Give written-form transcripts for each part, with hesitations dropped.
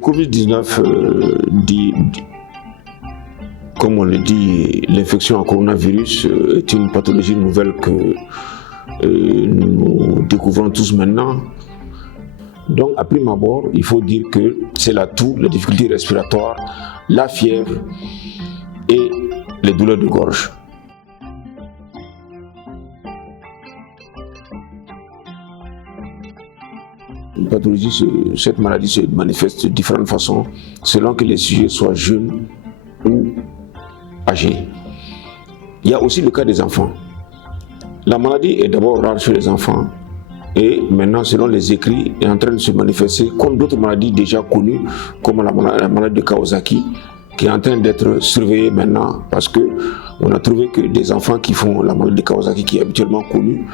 Covid-19, comme on le dit, l'infection à coronavirus est une pathologie nouvelle que nous découvrons tous maintenant. Donc, à prime abord, il faut dire que c'est la toux, la difficulté respiratoire, la fièvre et les douleurs de gorge. Cette maladie se manifeste de différentes façons selon que les sujets soient jeunes ou âgés. Il y a aussi le cas des enfants. La maladie est d'abord rare chez les enfants et maintenant, selon les écrits, est en train de se manifester comme d'autres maladies déjà connues, comme la maladie de Kawasaki, qui est en train d'être surveillée maintenant parce qu'on a trouvé que des enfants qui font la maladie de Kawasaki, qui est habituellement connue,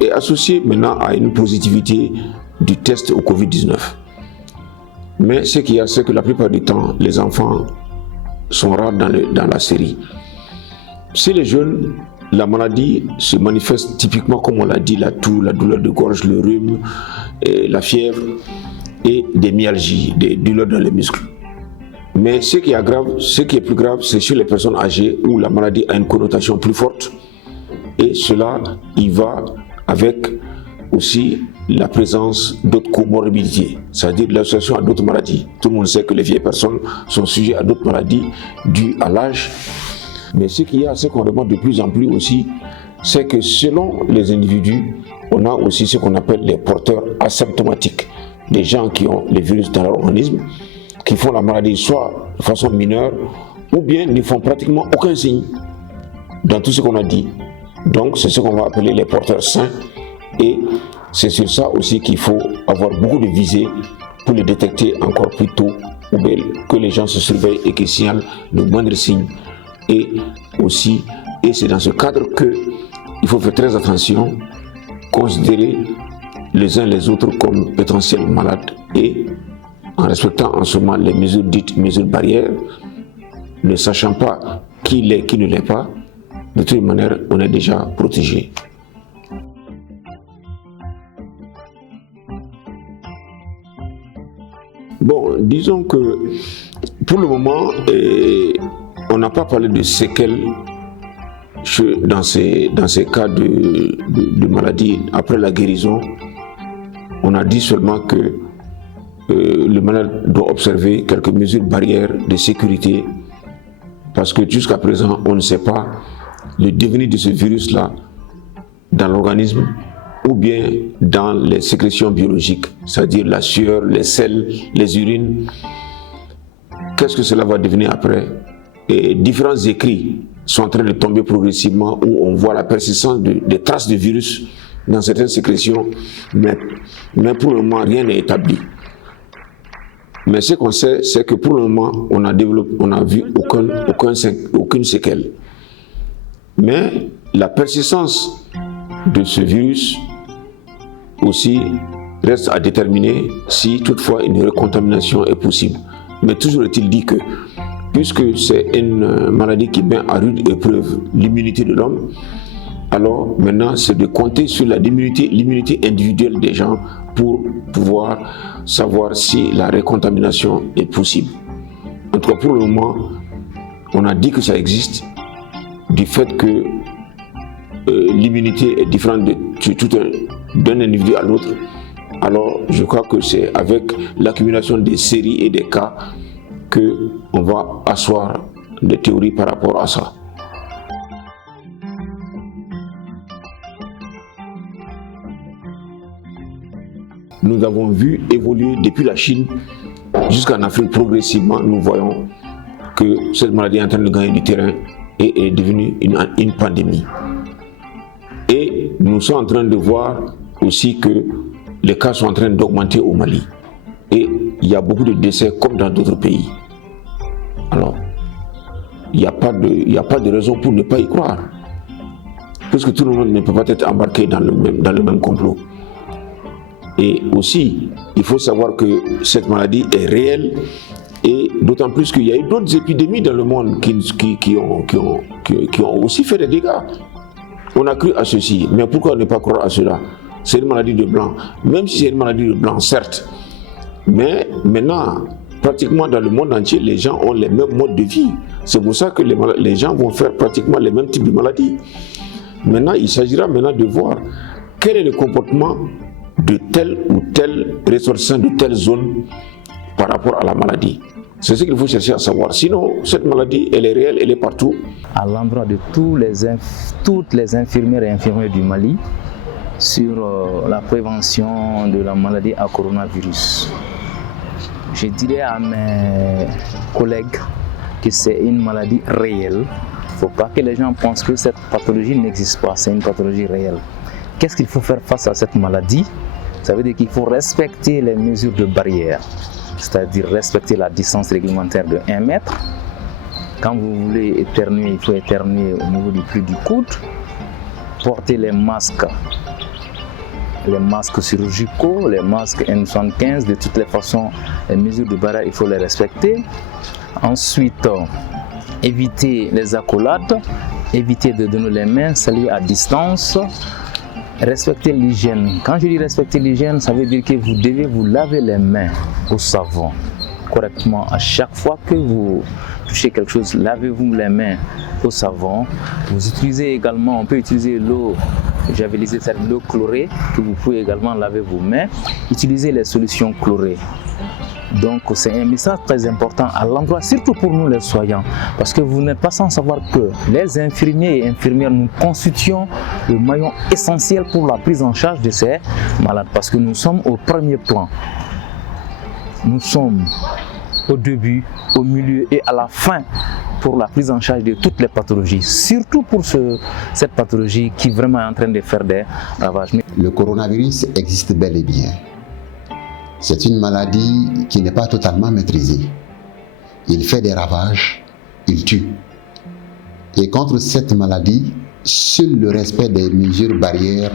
est associé maintenant à une positivité du test au Covid-19. Mais ce qu'il y a, c'est que la plupart du temps, les enfants sont rares dans la série. Chez les jeunes, la maladie se manifeste typiquement, comme on l'a dit, la toux, la douleur de gorge, le rhume, la fièvre et des myalgies, des douleurs dans les muscles. Mais ce qui est plus grave, c'est chez les personnes âgées où la maladie a une connotation plus forte. Et cela, il va avec aussi la présence d'autres comorbidités, c'est-à-dire l'association à d'autres maladies. Tout le monde sait que les vieilles personnes sont sujettes à d'autres maladies dues à l'âge. Mais ce qu'il y a, c'est qu'on demande de plus en plus aussi, c'est que selon les individus, on a aussi ce qu'on appelle les porteurs asymptomatiques, des gens qui ont les virus dans leur organisme, qui font la maladie soit de façon mineure, ou bien ne font pratiquement aucun signe dans tout ce qu'on a dit. Donc c'est ce qu'on va appeler les porteurs sains, et c'est sur ça aussi qu'il faut avoir beaucoup de visées pour les détecter encore plus tôt, ou bien que les gens se surveillent et qu'ils signalent le moindre signe. Et c'est dans ce cadre qu'il faut faire très attention, considérer les uns les autres comme potentiels malades et en respectant en ce moment les mesures dites mesures barrières, ne sachant pas qui l'est, qui ne l'est pas. De toute manière, on est déjà protégé. Bon, disons que pour le moment, on n'a pas parlé de séquelles dans ces cas de maladie après la guérison. On a dit seulement que le malade doit observer quelques mesures barrières de sécurité parce que jusqu'à présent, on ne sait pas le devenir de ce virus-là dans l'organisme ou bien dans les sécrétions biologiques, c'est-à-dire la sueur, les selles, les urines. Qu'est-ce que cela va devenir après? Et différents écrits sont en train de tomber progressivement où on voit la persistance des traces de virus dans certaines sécrétions, mais pour le moment, rien n'est établi. Mais ce qu'on sait, c'est que pour le moment, on n'a vu aucune séquelle. Mais la persistance de ce virus aussi reste à déterminer si toutefois une recontamination est possible. Mais toujours est-il dit que, puisque c'est une maladie qui met à rude épreuve l'immunité de l'homme, alors maintenant c'est de compter sur l'immunité individuelle des gens pour pouvoir savoir si la recontamination est possible. En tout cas, pour le moment, on a dit que ça existe, du fait que l'immunité est différente d'un individu à l'autre. Alors, je crois que c'est avec l'accumulation des séries et des cas qu'on va asseoir des théories par rapport à ça. Nous avons vu évoluer depuis la Chine jusqu'en Afrique progressivement. Nous voyons que cette maladie est en train de gagner du terrain et est devenue une pandémie. Et nous sommes en train de voir aussi que les cas sont en train d'augmenter au Mali. Et il y a beaucoup de décès comme dans d'autres pays. Alors, il n'y a pas de raison pour ne pas y croire. Parce que tout le monde ne peut pas être embarqué dans le même complot. Et aussi, il faut savoir que cette maladie est réelle, et d'autant plus qu'il y a eu d'autres épidémies dans le monde qui ont aussi fait des dégâts. On a cru à ceci, mais pourquoi ne pas croire à cela? C'est une maladie de blanc. Même si c'est une maladie de blanc, certes, Mais maintenant, pratiquement dans le monde entier, les gens ont les mêmes modes de vie. C'est pour ça que les gens vont faire pratiquement les mêmes types de maladies. Maintenant, il s'agira maintenant de voir quel est le comportement de tel ou tel ressortissant de telle zone par rapport à la maladie. C'est ce qu'il faut chercher à savoir. Sinon, cette maladie, elle est réelle, elle est partout. À l'endroit de toutes les infirmières et infirmiers du Mali sur la prévention de la maladie à coronavirus. Je dirais à mes collègues que c'est une maladie réelle. Il ne faut pas que les gens pensent que cette pathologie n'existe pas, c'est une pathologie réelle. Qu'est-ce qu'il faut faire face à cette maladie? Ça veut dire qu'il faut respecter les mesures de barrière, c'est-à-dire respecter la distance réglementaire de 1 mètre. Quand vous voulez éternuer, il faut éternuer au niveau du plus du coude. Porter les masques chirurgicaux, les masques N75, de toutes les façons, les mesures de barrière, il faut les respecter. Ensuite, éviter les accolades, éviter de donner les mains, saluer à distance, respecter l'hygiène. Quand je dis respecter l'hygiène, ça veut dire que vous devez vous laver les mains au savon correctement. À chaque fois que vous touchez quelque chose, lavez-vous les mains au savon. Vous utilisez également, on peut utiliser l'eau javelisée, c'est l'eau chlorée, que vous pouvez également laver vos mains. Utilisez les solutions chlorées. Donc c'est un message très important à l'endroit, surtout pour nous les soignants, parce que vous n'êtes pas sans savoir que les infirmiers et infirmières, nous constituons le maillon essentiel pour la prise en charge de ces malades, parce que nous sommes au premier plan. Nous sommes au début, au milieu et à la fin pour la prise en charge de toutes les pathologies, surtout pour cette pathologie qui vraiment est en train de faire des ravages. Le coronavirus existe bel et bien. C'est une maladie qui n'est pas totalement maîtrisée. Il fait des ravages, il tue. Et contre cette maladie, seul le respect des mesures barrières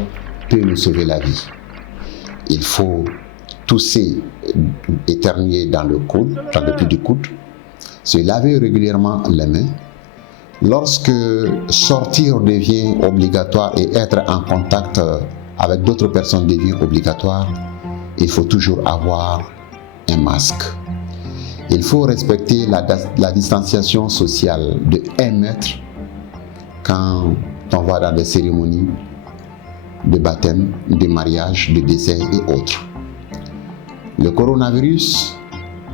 peut nous sauver la vie. Il faut tousser, éternuer dans le coude, dans le plus du coude, se laver régulièrement les mains. Lorsque sortir devient obligatoire et être en contact avec d'autres personnes devient obligatoire, il faut toujours avoir un masque. Il faut respecter la distanciation sociale de 1 mètre quand on va dans des cérémonies de baptême, de mariage, de décès et autres. Le coronavirus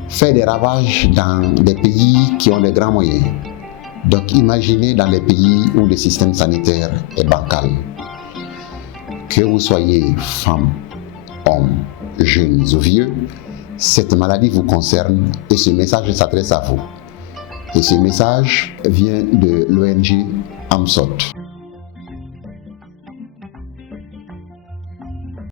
fait des ravages dans des pays qui ont des grands moyens. Donc imaginez dans les pays où le système sanitaire est bancal. Que vous soyez femme, homme, jeunes ou vieux, cette maladie vous concerne et ce message s'adresse à vous. Et ce message vient de l'ONG AMSOT.